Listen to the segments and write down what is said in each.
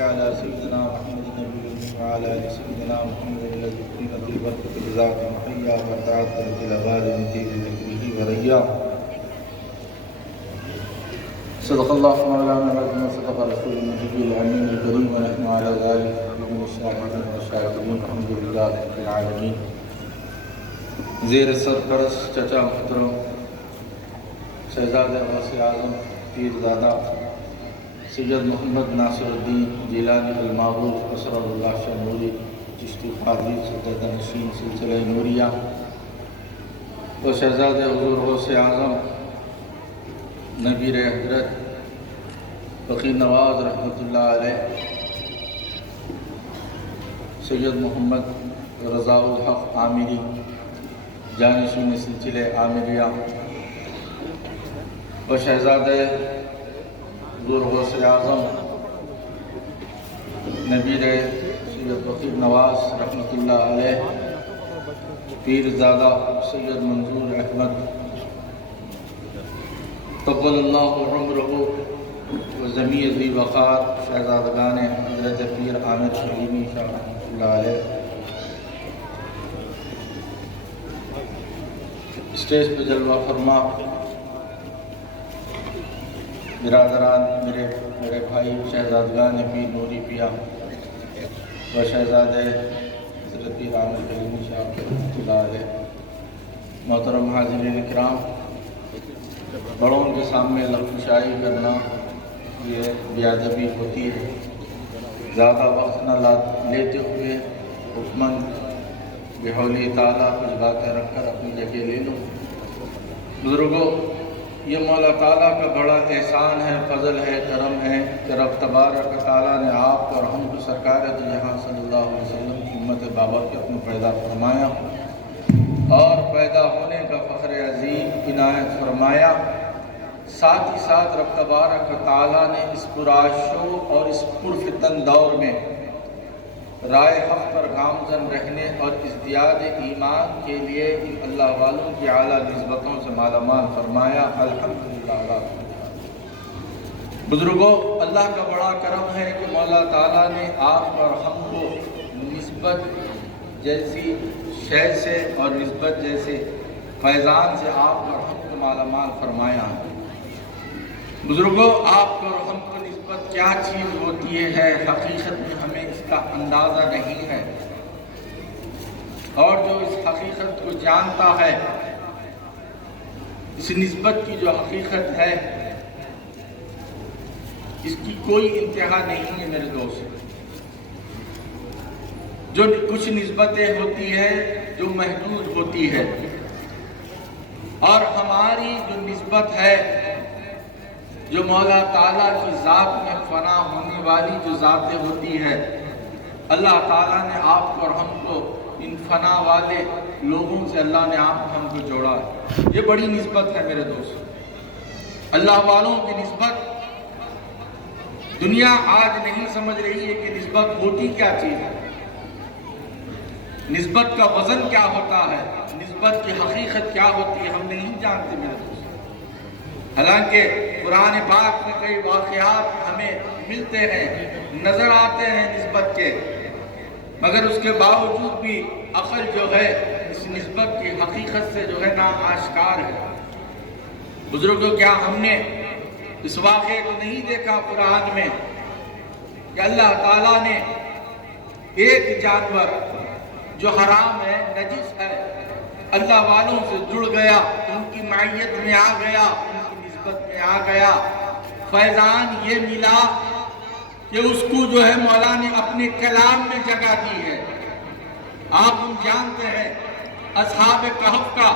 على سيدنا محمد النبي وعلى آل سيدنا محمد الذي قيمت البركة بذات محيا وتعطرت الأباد من طيب ذكره وريا. صدق الله مولانا العظيم وصدق رسول النبي الأمين الكريم ونحن على ذلك من الشاهدين والشاكرين الحمد لله رب العالمين. زیر سرپرست چچا محترم شہزادہ غوث اعظم پیرزادہ سید محمد ناصر الدین جیلانی المعروف اسرار اللہ شاہ نوری چشتی قادری سلطنت نشین سلسلہ نوریہ و شہزادہ حضور غوث اعظم نبیر حضرت فقیر نواز رحمۃ اللہ علیہ سید محمد رضا الحق عامری جانشین سلسلہ عامریہ و شہزادہ حضور غوث اعظم نبیر سید فقیر نواز رحمۃ اللہ علیہ پیرزادہ سید منظور احمد طول اللہ عمرہ و ضمیع ذی وقار شہزادگان حضرت پیر عامر شریمی شاہ رحمۃ اللہ علیہ، اسٹیج پہ جلوہ فرما برادران، میرے بھائی شہزادگان پیر نوری پیا و شہزادے حضرت پیر عامر شریمی شاہ رحمۃ اللہ علیہ، محترم حاضرین کرام، بڑوں کے سامنے لفظ کرنا یہ بے ادبی ہوتی ہے. زیادہ وقت نہ لیتے ہوئے حکمن بحولی تعالیٰ کچھ باتیں رکھ کر اپنی جگہ لے لو. بزرگوں، یہ مولا تعالیٰ کا بڑا احسان ہے، فضل ہے، کرم ہے کہ رب تبارک تعالیٰ نے آپ اور ہم کو سرکار دو جہاں صلی اللہ علیہ وسلم کی امت بابا کے اپنے پیدا فرمایا اور پیدا ہونے کا فخر عظیم عنایت فرمایا. ساتھ ہی ساتھ رب تبارک تعالیٰ نے اس پرآشو اور اس پرفتن دور میں رائے حق پر گامزن رہنے اور ازدیاد ایمان کے لیے ان اللہ والوں کی اعلیٰ نسبتوں سے مالا مال فرمایا. الحمدللہ. بزرگوں، اللہ کا بڑا کرم ہے کہ مولا تعالیٰ نے آپ اور ہم کو نسبت جیسی شے سے اور نسبت جیسے فیضان سے آپ اور ہم کو مالا مال فرمایا. بزرگوں، آپ اور ہم کو نسبت کیا چیز ہوتی ہے حقیقت میں ہمیں اس کا اندازہ نہیں ہے، اور جو اس حقیقت کو جانتا ہے، اس نسبت کی جو حقیقت ہے اس کی کوئی انتہا نہیں ہے. میرے دوست، جو کچھ نسبتیں ہوتی ہے جو محدود ہوتی ہے، اور ہماری جو نسبت ہے جو مولا تعالیٰ کی ذات میں فنا ہونے والی جو ذاتیں ہوتی ہے، اللہ تعالیٰ نے آپ کو اور ہم کو ان فنا والے لوگوں سے اللہ نے آپ ہم کو جوڑا ہے. یہ بڑی نسبت ہے میرے دوست. اللہ والوں کی نسبت دنیا آج نہیں سمجھ رہی ہے کہ نسبت ہوتی کیا چیز ہے، نسبت کا وزن کیا ہوتا ہے، نسبت کی حقیقت کیا ہوتی ہے، ہم نہیں جانتے میرے دوست. حالانکہ قرآن پاک میں کئی واقعات ہمیں ملتے ہیں، نظر آتے ہیں نسبت کے، مگر اس کے باوجود بھی عقل جو ہے اس نسبت کی حقیقت سے جو ہے نا آشکار ہے. بزرگوں، کیا ہم نے اس واقعے کو نہیں دیکھا قرآن میں کہ اللہ تعالیٰ نے ایک جانور جو حرام ہے، نجس ہے، اللہ والوں سے جڑ گیا، ان کی معیت میں آ گیا، میں آ گیا، فیضان یہ ملا کہ اس کو جو ہے مولا نے اپنے کلام میں جگہ دی ہے. آپ ہم جانتے ہیں اصحاب کہف کا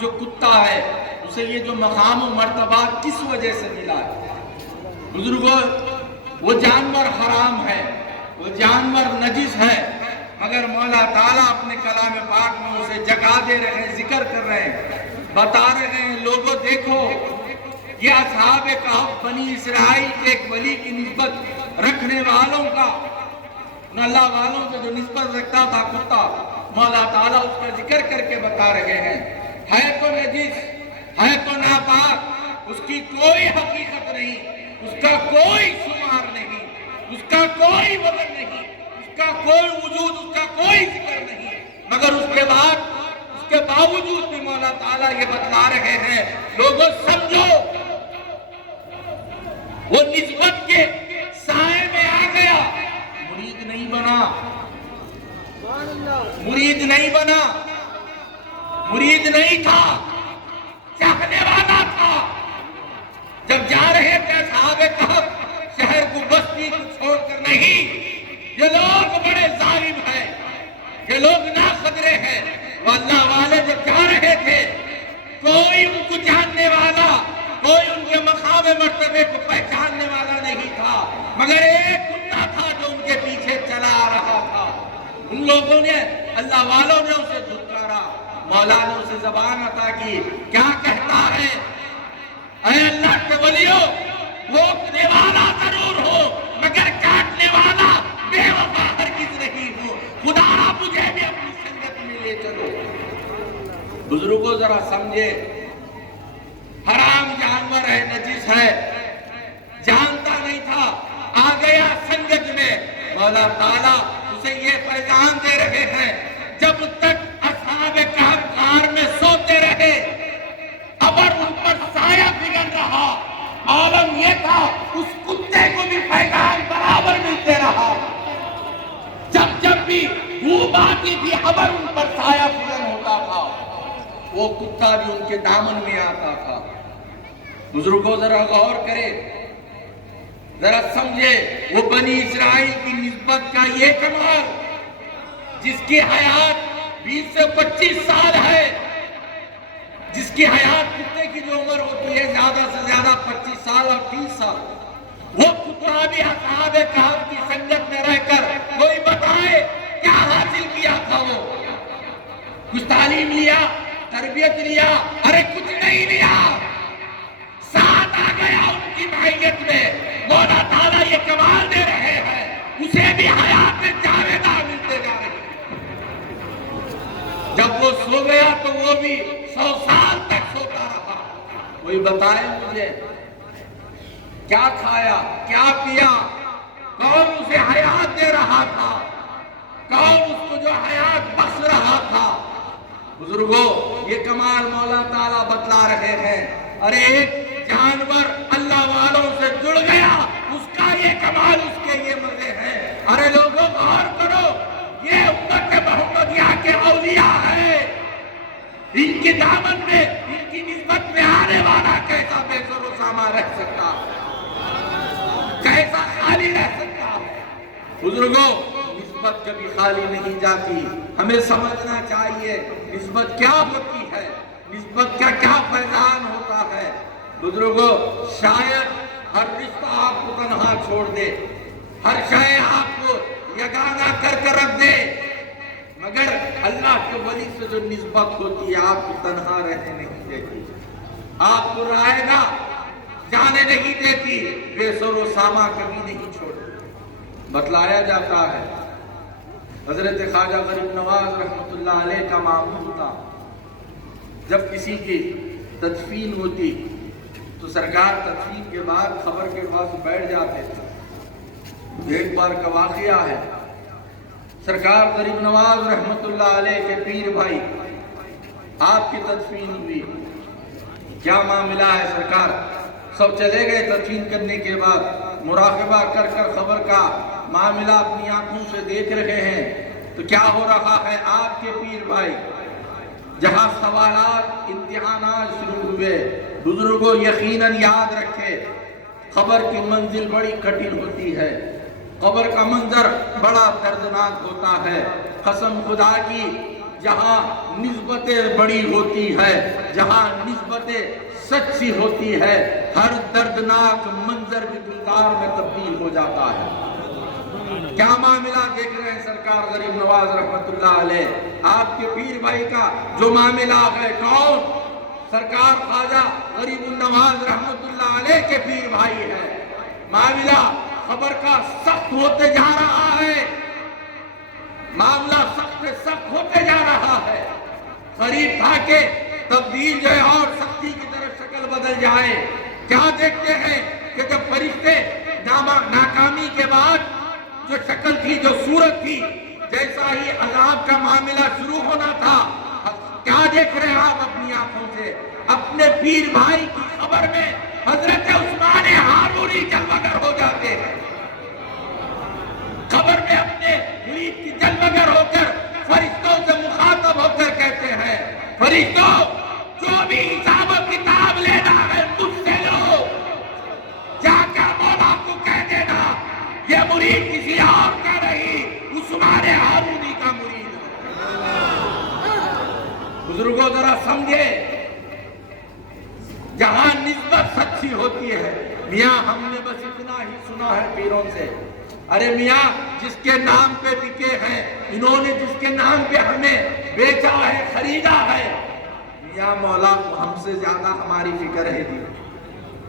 جو کتا ہے اسے یہ جو مقام و مرتبہ کس وجہ سے ملا ہے. بزرگوں، وہ جانور حرام ہے، وہ جانور نجس ہے، مگر مولا تعالیٰ اپنے کلام پاک میں اسے جگہ دے رہے ہیں، ذکر کر رہے ہیں، بتا رہے ہیں لوگوں دیکھو یہ اصحاب کہف بنی اسرائیل کے ایک ولی کی نسبت رکھنے والوں کا، اللہ والوں سے جو نسبت رکھتا تھا کتا، مولا تعالیٰ اس کا ذکر کر کے بتا رہے ہیں. ہے تو نجس، ہے تو ناپاک، اس کی کوئی حقیقت نہیں، اس کا کوئی شمار نہیں، اس کا کوئی وزن نہیں، اس کا کوئی وجود، اس کا کوئی ذکر نہیں، مگر اس کے باوجود بھی مولا تعالیٰ یہ بتلا رہے ہیں لوگوں سمجھو وہ نسبت کے سائے میں آ گیا، مرید نہیں بنا، مرید نہیں بنا، مرید نہیں تھا، چاہنے والا تھا۔ جب جا رہے تھے اصحاب کہف شہر کو، بستی کو چھوڑ کر، نہیں یہ لوگ بڑے ظالم ہیں، یہ لوگ ناقدرے ہیں، وہ اللہ والے جب جا رہے تھے کوئی ان کو جاننے والا، کوئی ان کے مقام مرتبے کو پہچاننے والا نہیں تھا، مگر ایک کتا تھا جو ان کے پیچھے چلا آ رہا تھا۔ ان لوگوں نے، اللہ والوں نے اسے دھتکارا، مولا نے اسے زبان عطا کی، کیا کہتا ہے؟ اے اللہ کے ولیوں، روکنے والا ضرور ہو مگر کاٹنے والا بے وفا ہرگز نہیں ہو، خدا مجھے بھی اپنی سنگت میں لے چلو۔ بزرگوں ذرا سمجھے، حرام جانور ہے، نجس ہے، جانتا نہیں تھا، آ گیا سنگت میں، مولا تعالیٰ اسے یہ پیغام دے رہے ہیں جب تک اصحاب کہف غار میں سوتے رہے، ابر ان پر سایہ بگڑ رہا، عالم یہ تھا اس کتے کو بھی پیغام برابر ملتے رہا، جب بھی دھوپ آتی تھی ابر ان پر سایہ بگڑ ہوتا تھا، وہ کتا بھی ان کے دامن میں آتا تھا۔ بزرگوں ذرا غور کرے، ذرا سمجھے، وہ بنی اسرائیل کی نسبت کا یہ کمال، جس کی حیات 20 سے 25 سال ہے، جس کی حیات کتے کی جو عمر ہوتی ہے زیادہ سے زیادہ 25 سال اور 30 سال، وہ کتا بھی اصحاب کہف کی سنگت میں رہ کر کوئی بتائے کیا حاصل کیا تھا؟ وہ کچھ تعلیم لیا، تربیت لیا؟ ارے کچھ نہیں لیا، ساتھ آ گیا ان کی معیت میں۔ مولا تعالیٰ یہ کمال دے رہے ہیں، اسے بھی حیات میں جاویدہ ملتے جا رہے ہیں۔ جب وہ سو گیا تو وہ بھی 100 سال تک سوتا رہا۔ کوئی بتائے مجھے کیا کھایا، کیا پیا، کون اسے حیات دے رہا تھا، کون اس کو جو حیات بخش رہا تھا؟ بزرگوں یہ کمال مولا تعالیٰ بتلا رہے ہیں۔ ارے ایک جانور اللہ والوں سے جڑ گیا، اس کا یہ کمال، اس کے یہ مزے ہیں۔ ارے لوگوں غور کرو، یہ امت محمدیہ کے اولیاء ہیں، ان کے دامن میں، ان کی نسبت میں آنے والا کیسا بے سر و سامان رہ سکتا، کیسا خالی رہ سکتا؟ بزرگوں نسبت کبھی خالی نہیں جاتی، ہمیں سمجھنا چاہیے نسبت کیا ہوتی ہے، نسبت کا کیا فیضان ہوتا ہے۔ بزرگوں شاید ہر رشتہ آپ کو تنہا چھوڑ دے، ہر شے آپ کو یگانہ کر کے رکھ دے، مگر اللہ کے ولی سے جو نسبت ہوتی ہے آپ کو تنہا رہنے نہیں دیتی، آپ کو رائے گا جانے نہیں دیتی، بے سر و ساما کبھی نہیں چھوڑتی۔ بتلایا جاتا ہے حضرت خواجہ غریب نواز رحمۃ اللہ علیہ کا معمول تھا، جب کسی کی تدفین ہوتی تو سرکار تدفین کے بعد خبر کے پاس بیٹھ جاتے تھے۔ ایک بار کا واقعہ ہے، سرکار غریب نواز رحمۃ اللہ علیہ کے پیر بھائی آپ کی تدفین ہوئی، کیا معاملہ ہے سرکار؟ سب چلے گئے تدفین کرنے کے بعد، مراقبہ کر کر خبر کا معاملہ اپنی آنکھوں سے دیکھ رہے ہیں تو کیا ہو رہا ہے؟ آپ کے پیر بھائی جہاں سوالات، امتحانات شروع ہوئے، بزرگوں یقیناً یاد رکھے قبر کی منزل بڑی کٹھن ہوتی ہے، قبر کا منظر بڑا دردناک ہوتا ہے۔ قسم خدا کی جہاں نسبتیں بڑی ہوتی ہے، جہاں نسبتیں سچی ہوتی ہے، ہر دردناک منظر بھی گلزار میں تبدیل ہو جاتا ہے۔ کیا معاملہ دیکھ رہے ہیں سرکار غریب نواز رحمت اللہ علیہ؟ آپ کے پیر بھائی کا جو معاملہ ہے، کون؟ سرکار خواجہ غریب نواز رحمت اللہ علیہ کے پیر بھائی ہے۔ معاملہ خبر کا سخت ہوتے جا رہا ہے، معاملہ سخت سے سخت ہوتے جا رہا ہے، قریب تھا کہ تبدیل جو ہے اور سختی کی طرف شکل بدل جائے۔ کیا دیکھتے ہیں کہ جب فرشتے ناکامی کے بعد جو شکل تھی، جو صورت تھی، جیسا ہی عذاب کا معاملہ شروع ہونا تھا، کیا دیکھ رہے ہیں آپ اپنی آنکھوں سے؟ اپنے پیر بھائی کی خبر میں حضرت عثمان ہارونی جلوگر ہو جاتے ہیں، خبر میں اپنے مرید کی جلوگر ہو کر فرشتوں سے مخاطب ہو کر کہتے ہیں، فرشتوں جو بھی حساب و کتاب لینا ہے مجھ سے لو، جا کر مولا کو کہہ دینا یہ مرید کسی اور کا نہیں، عثمان ہارونی کا مرید ہے۔ بزرگوں ذرا سمجھے، جہاں نسبت سچی ہوتی ہے، میاں ہم نے بس اتنا ہی سنا ہے پیروں سے، ارے میاں جس کے نام پہ بکے ہیں، انہوں نے جس کے نام پہ ہمیں بیچا ہے، خریدا ہے، میاں مولا کو ہم سے زیادہ ہماری فکر ہے،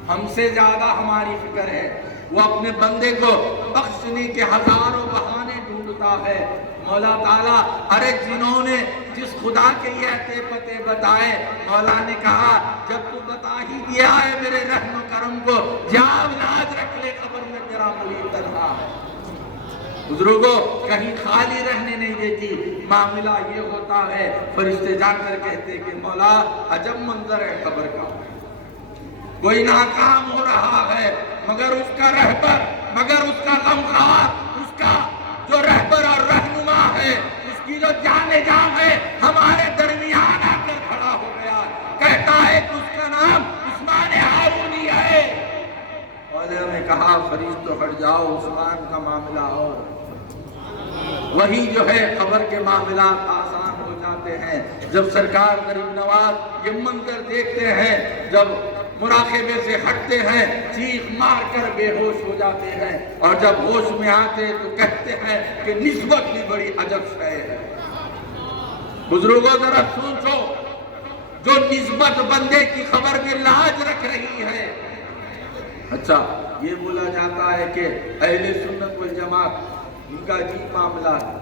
ہم سے زیادہ ہماری فکر ہے۔ وہ اپنے بندے کو بخشنے کے ہزاروں بہانے ڈھونڈتا ہے۔ مولا تعالیٰ، ارے جنہوں نے جس خدا کے یہ اتے پتے بتائے، مولا نے کہا جب تو بتا ہی دیا ہے میرے رحم و کرم کو، جا لاج رکھ لے، قبر میں تیرا مرید تنہا ہے۔ بزرگوں کہیں خالی رہنے نہیں دیتی، معاملہ یہ ہوتا ہے، فرشتے جا کر کہتے کہ مولا عجب منظر ہے قبر کا، کوئی ناکام ہو رہا ہے، مگر اس کا رہبر، مگر اس کا غمخوار، اس کا جو رہبر اور رہنما ہے، اس کی جو جاں ہے، ہمارے درمیان آ کر کھڑا ہو گیا، کہتا ہے کہ اس کا نام عثمان ہارونی ہے۔ مولا نے کہا فرشتوں ہٹ جاؤ، عثمان کا معاملہ ہو، وہی جو ہے قبر کے معاملات آسان ہو جاتے ہیں۔ جب سرکار غریب نواز یہ منظر دیکھتے ہیں، جب مراقبے سے ہٹتے ہیں، چیخ مار کر بے ہوش ہو جاتے ہیں، اور جب ہوش میں آتے تو کہتے ہیں کہ نسبت بھی بڑی عجب شے ہے۔ بزرگوں ذرا سوچو، جو نسبت بندے کی خبر میں لاج رکھ رہی ہے۔ اچھا یہ بولا جاتا ہے کہ اہل سنت والجماعت ان کا عجیب معاملہ ہے،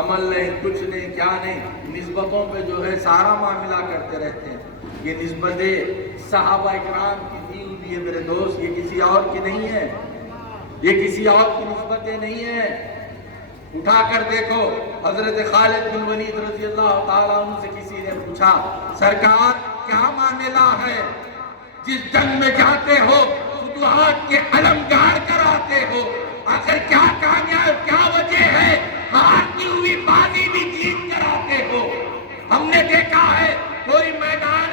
عمل نہیں، کچھ نہیں، کیا نہیں، نسبتوں پہ جو ہے سارا معاملہ کرتے رہتے ہیں۔ یہ نسبتیں صحابہ اکرام کی دی ہوئی ہے میرے دوست، یہ کسی اور کی نہیں ہے، یہ کسی اور کی نسبتیں نہیں ہیں۔ اٹھا کر دیکھو، حضرت خالد بن ولید رضی اللہ تعالیٰ عنہ سے کسی نے پوچھا، سرکار کیا معاملہ ہے، جس جنگ میں جاتے ہو فتوحات کے علم گاڑ کر آتے ہو، آخر کیا کامیاب، کیا وجہ ہے، ہارتی ہوئی بازی بھی جیت کر آتے ہو؟ ہم نے دیکھا ہے کوئی میدان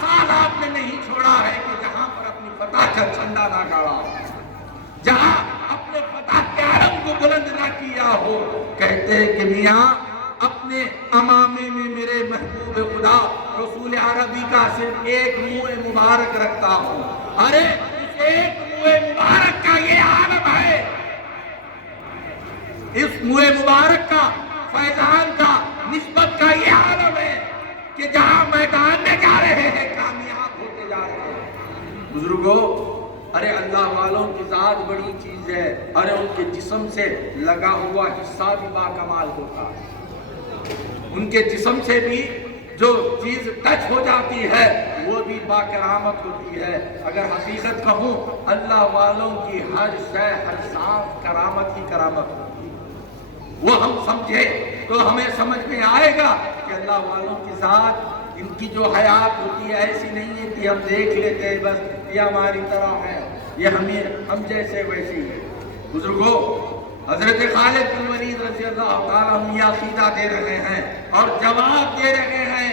سال آپ نے نہیں چھوڑا ہے کہ جہاں پر اپنی فتح کا جھنڈا نہ گاڑا ہو، جہاں اپنے فتح کے علم کو بلند نہ کیا ہو۔ کہتے ہیں کہ میاں اپنے امامے میں میرے محبوب خدا رسول عربی کا صرف ایک منہ مبارک رکھتا ہوں، ارے اس ایک منہ مبارک کا یہ عالم ہے، اس منہ مبارک کا، فیضان کا، نسبت کا یہ عالم ہے کہ جہاں میدان میں جا رہے ہیں کامیاب ہوتے جا رہے ہیں۔ بزرگوں ارے اللہ والوں کی ذات بڑی چیز ہے، ارے ان کے جسم سے لگا ہوا حصہ بھی باکمال ہوتا ہے، ان کے جسم سے بھی جو چیز ٹچ ہو جاتی ہے وہ بھی باکرامت ہوتی ہے۔ اگر حقیقت کہوں اللہ والوں کی ہر شے، ہر سانس کرامت ہی کرامت ہوتی ہے، وہ ہم سمجھے تو ہمیں سمجھ میں آئے گا کہ اللہ والوں کی ذات، ان کی جو حیات ہوتی ہے ایسی نہیں ہے کہ ہم دیکھ لیتے ہیں بس یہ ہماری طرح ہے، یہ ہم جیسے ویسی ہے۔ بزرگوں حضرت خالد بن ولید رضی اللہ تعالیٰ عنہ یہ عقیدہ دے رہے ہیں اور جواب دے رہے ہیں،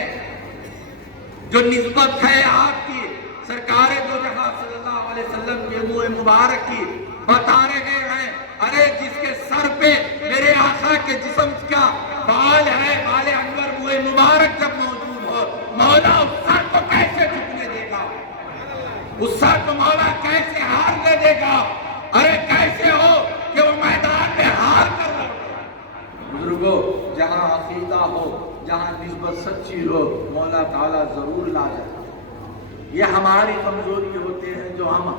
جو نسبت ہے آپ کی سرکار دو جہاں صلی اللہ علیہ وسلم کے منہ مبارک کی بتا رہے ہیں، ارے جس کے سر پہ میرے آقا کے جسم کا بال ہے، بال انور منہ مبارک جب موجود ہو، مولا اس سر کو کیسے جھکنے دے گا، اس سر کو مولا کیسے ہارنے دے گا، ارے کیسے ہو کہ وہ میدان میں ہار کر لوٹے۔ بزرگوں جہاں عقیدہ ہو، جہاں نسبت سچی ہو، مولا تعالیٰ ضرور لا جائے۔ یہ ہماری کمزوری ہوتے ہیں جو ہم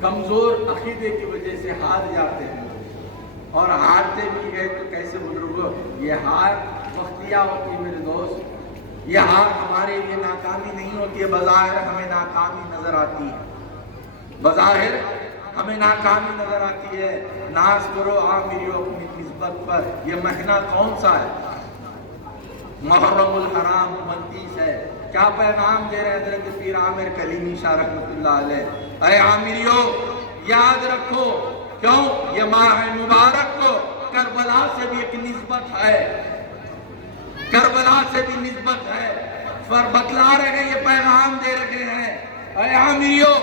کمزور عقیدے کی وجہ سے ہار جاتے ہیں، اور ہارتے بھی گئے تو کیسے بزرگوں، یہ ہار وقتیہ ہوتی ہے میرے دوست، یہ ہار ہمارے لیے ناکامی نہیں ہوتی ہے، بظاہر ہمیں ناکامی نظر آتی ہے، بظاہر ہمیں ناکامی نظر آتی ہے. ناز کرو عامریوں اپنی نسبت پر. یہ مہینہ کون سا ہے؟ محرم الحرام 29 ہے. کیا پیغام دے رہے حضرت پیر عامر کلیمی شاہ رحمۃ اللہ علیہ؟ اے عامریوں یاد رکھو، کیوں یہ ماہ مبارک کو کربلا سے بھی ایک نسبت ہے، کربلا سے بھی نسبت ہے. پر بتلا رہے ہیں، یہ پیغام دے رہے ہیں. اے عامریوں،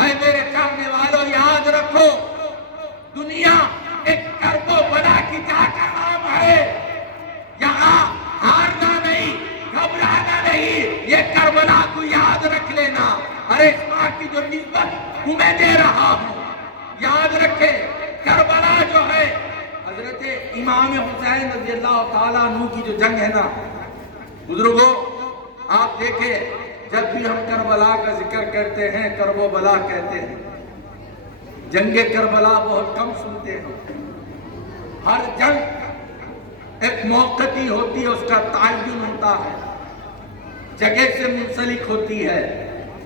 اے میرے چاہنے والوں، یاد رکھو دنیا ایک کرب و بلا کی جا کا نام ہے. یہاں ہارنا نہیں، گھبرانا نہیں. یہ کربلا کو یاد رکھ لینا. ارے اس ماں کی جو نسبت تمہیں دے رہا ہوں، یاد رکھے کربلا جو ہے حضرت امام حسین رضی اللہ تعالیٰ عنہ کی جو جنگ ہے نا بزرگوں، آپ دیکھیں جب بھی ہم کربلا کا ذکر کرتے ہیں کرب و بلا کہتے ہیں. جنگ کربلا بہت کم سنتے ہیں. ہر جنگ ایک موقعی ہوتی ہے، اس کا تعین ہوتا ہے، جگہ سے منسلک ہوتی ہے،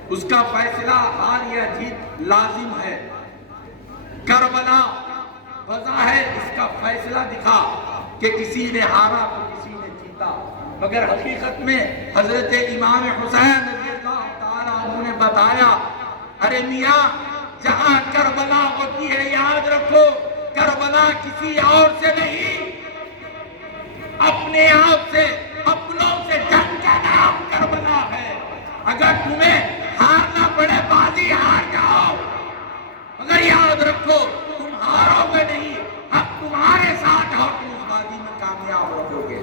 اس کا فیصلہ ہار یا جیت لازم ہے. کربلا بظاہر اس کا فیصلہ دکھا کہ کسی نے ہارا تو کسی نے جیتا، مگر حقیقت میں حضرت امام حسین رضی اللہ تعالیٰ عنہ نے بتایا، ارے میاں جہاں کربلا ہوتی ہے یاد رکھو کربلا کسی اور سے نہیں، اپنے آپ سے، اپنوں سے جنگ کا نام کربلا ہے. اگر تمہیں ہارنا پڑے بازی ہار جاؤ، مگر یاد رکھو تم ہارو گے نہیں، حق تمہارے ساتھ ہو، تم اس بازی میں کامیاب رہو گے.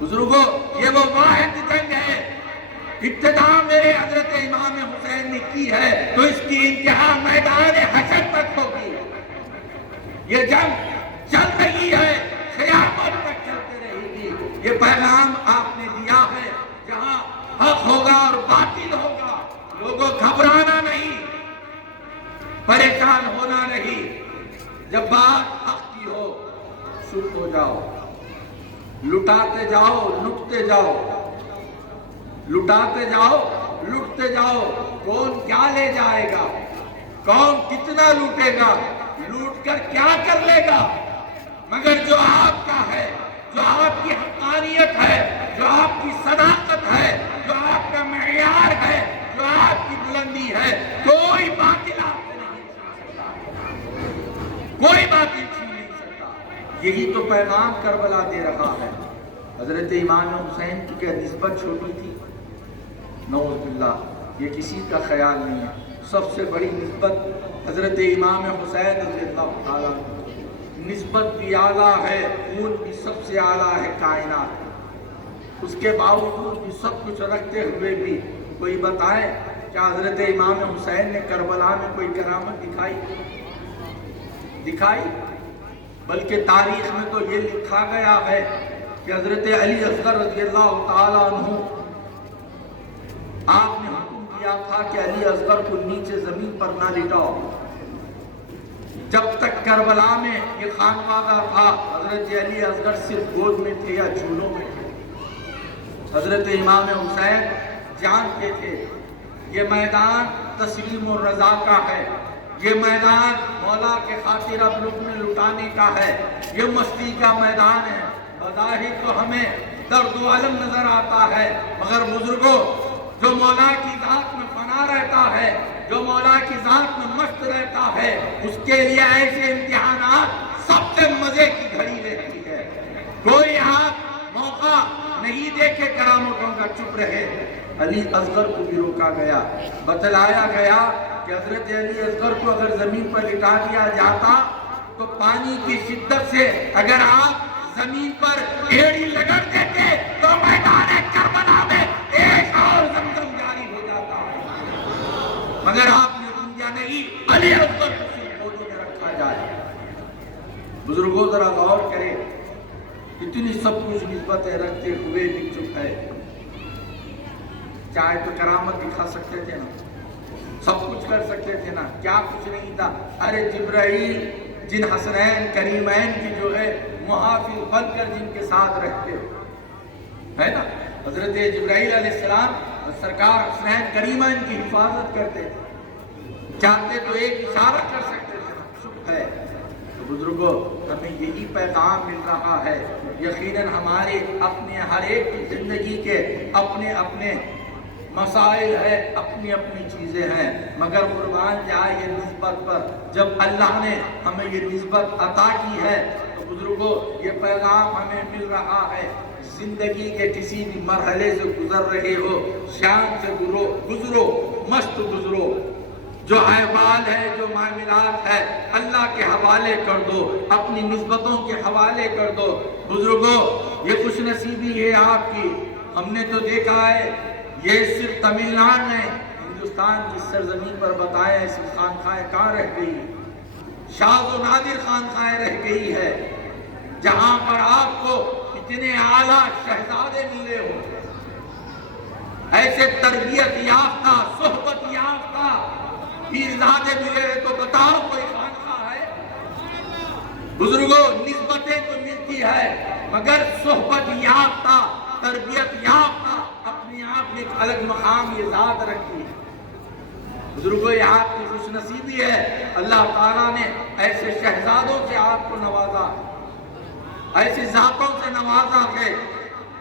بزرگوں یہ وہ واحد جنگ ہے، ابتدا میرے حضرت امام حسین نے کی ہے تو اس کی انتہا میدان حشر تک ہوگی. یہ جنگ چل رہی ہے، قیامت تک چلتے رہے گی. یہ پیغام آپ نے دیا ہے، جہاں حق ہوگا اور باطل ہوگا لوگوں گھبرانا نہیں، پریشان ہونا نہیں. جب بات حق کی ہو چپ ہو جاؤ، لٹاتے جاؤ لٹتے جاؤ، لٹاتے جاؤ لٹتے جاؤ. کون کیا لے جائے گا، کون کتنا لوٹے گا، لوٹ کر کیا کر لے گا، مگر جو آپ کا ہے، جو آپ کی حقانیت ہے، جو آپ کی صداقت ہے، جو آپ کا معیار ہے، جو آپ کی بلندی ہے، کوئی باطل آپ سے نہیں چھین سکتا، کوئی باطل چھین نہیں سکتا. یہی تو پیغام کربلا دے رہا ہے. حضرت امام حسین کی کیا نسبت چھوٹی تھی؟ نعوذ باللہ، یہ کسی کا خیال نہیں ہے. سب سے بڑی نسبت حضرت امام حسین رضی اللہ تعالیٰ، نسبت بھی اعلیٰ ہے، خون بھی سب سے اعلیٰ ہے کائنات. اس کے باوجود بھی سب کچھ رکھتے ہوئے بھی کوئی بتائے کیا حضرت امام حسین نے کربلا میں کوئی کرامت دکھائی؟ بلکہ تاریخ میں تو یہ لکھا گیا ہے کہ حضرت علی اصغر رضی اللہ تعالیٰ عنہ، آپ نے حکم دیا تھا کہ علی اصغر کو نیچے زمین پر نہ لٹاؤ. جب تک کربلا میں یہ خانوادہ تھا حضرت علی اصغر صرف گود میں تھے یا جھولوں میں تھے. حضرت امام حسین جانتے تھے یہ میدان تسلیم و رضا کا ہے، یہ میدان مولا کے خاطر اب لقمے لٹانے کا ہے، یہ مستی کا میدان ہے. بظاہر تو ہمیں درد و علم نظر آتا ہے، مگر بزرگوں جو مولا کی ذات میں فنا رہتا ہے، جو مولا کی ذات میں مست رہتا ہے، اس کے لیے ایسے امتحانات سب سے مزے کی گھڑی رہتی ہے. کوئی یہاں موقع نہیں دیکھے کرامتوں کا چپ رہے. علی اصغر کو بھی روکا گیا، بتلایا گیا کہ حضرت علی اصغر کو اگر زمین پر لٹا دیا جاتا تو پانی کی شدت سے اگر آپ زمین پر ایڑی لگڑ دیتے تو میدان کربلا میں ایک اور زمزم جاری ہو جاتا. مگر آپ نے سمجھا نہیں، علی اصغر کو صرف گودوں میں رکھا جائے. بزرگوں ذرا غور کریں، اتنی سب کچھ نسبتیں رکھتے ہوئے بھی چپ ہے. چاہے تو کرامت دکھا سکتے تھے نا، سب کچھ کر سکتے تھے نا، کیا کچھ نہیں تھا. ارے جبرائیل جن حسنین کریمین کی جو ہے محافظ بن کر جن کے ساتھ رہتے ہے نا، حضرت جبرائیل علیہ السلام سرکار حسنین کریمین کی حفاظت کرتے تھے. چاہتے تو ایک اشارہ کر سکتے تھے، ہے۔ تو بزرگوں، ہمیں یہی پیغام مل رہا ہے۔ یقیناً ہمارے اپنے ہر ایک کی زندگی کے اپنے اپنے مسائل ہیں، اپنی اپنی چیزیں ہیں، مگر قربان جائے یہ نسبت پر جب اللہ نے ہمیں یہ نسبت عطا کی ہے تو بزرگوں یہ پیغام ہمیں مل رہا ہے، زندگی کے کسی بھی مرحلے سے گزر رہے ہو، شان سے گزرو، مست گزرو، جو احوال ہے، جو معاملات ہے، اللہ کے حوالے کر دو، اپنی نسبتوں کے حوالے کر دو۔ بزرگوں، یہ خوش نصیبی ہے آپ کی۔ ہم نے تو دیکھا ہے یہ صرف تمل ناڈو میں ہندوستان کی سرزمین پر بتایا ایسی خانقاہیں کہاں رہ گئی، شاذ و نادر خانقاہیں رہ گئی ہے جہاں پر آپ کو اتنے اعلیٰ شہزادے ملے ہوں، ایسے تربیت یافتہ، صحبت یافتہ پیرزادے ملے ہیں، تو بتاؤ کوئی خانقاہ ہے؟ بزرگوں، نسبتیں تو ملتی ہے مگر صحبت یافتہ، تربیت یافتہ اپنے آپ میں ایک الگ مقام یہ ذات رکھتی ہے۔ بزرگوں، یہ آپ کی خوش نصیبی ہے، اللہ تعالیٰ نے ایسے شہزادوں سے آپ کو نوازا، ایسی ذاتوں سے نوازا کہ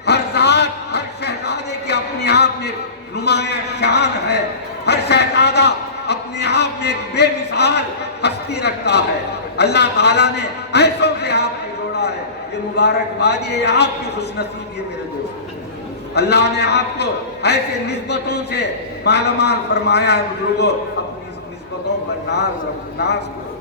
ہر ذات، ہر شہزادے کی اپنے آپ میں نمایاں شان ہے، ہر شہزادہ اپنے آپ میں ایک بے مثال ہستی رکھتا ہے۔ اللہ تعالیٰ نے ایسوں سے آپ کو جوڑا ہے، یہ مبارکباد ہے، یہ آپ کی خوش نصیبی ہے میرے دوست۔ اللہ نے آپ کو ایسے نسبتوں سے مالا مال فرمایا ہے۔ بزرگوں، اپنی نسبتوں پر ناز کرو۔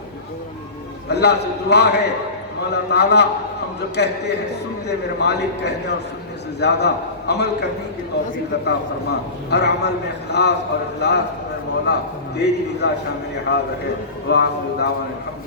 اللہ سے دعا ہے مولا تعالیٰ ہم جو کہتے ہیں سنتے میرے مالک، کہنے اور سننے سے زیادہ عمل کرنے کی توفیق عطا فرما۔ ہر عمل میں اخلاص اور اخلاص میں مولا تیری رضا شامل حال رہے۔ وآخر دعوانا الحمد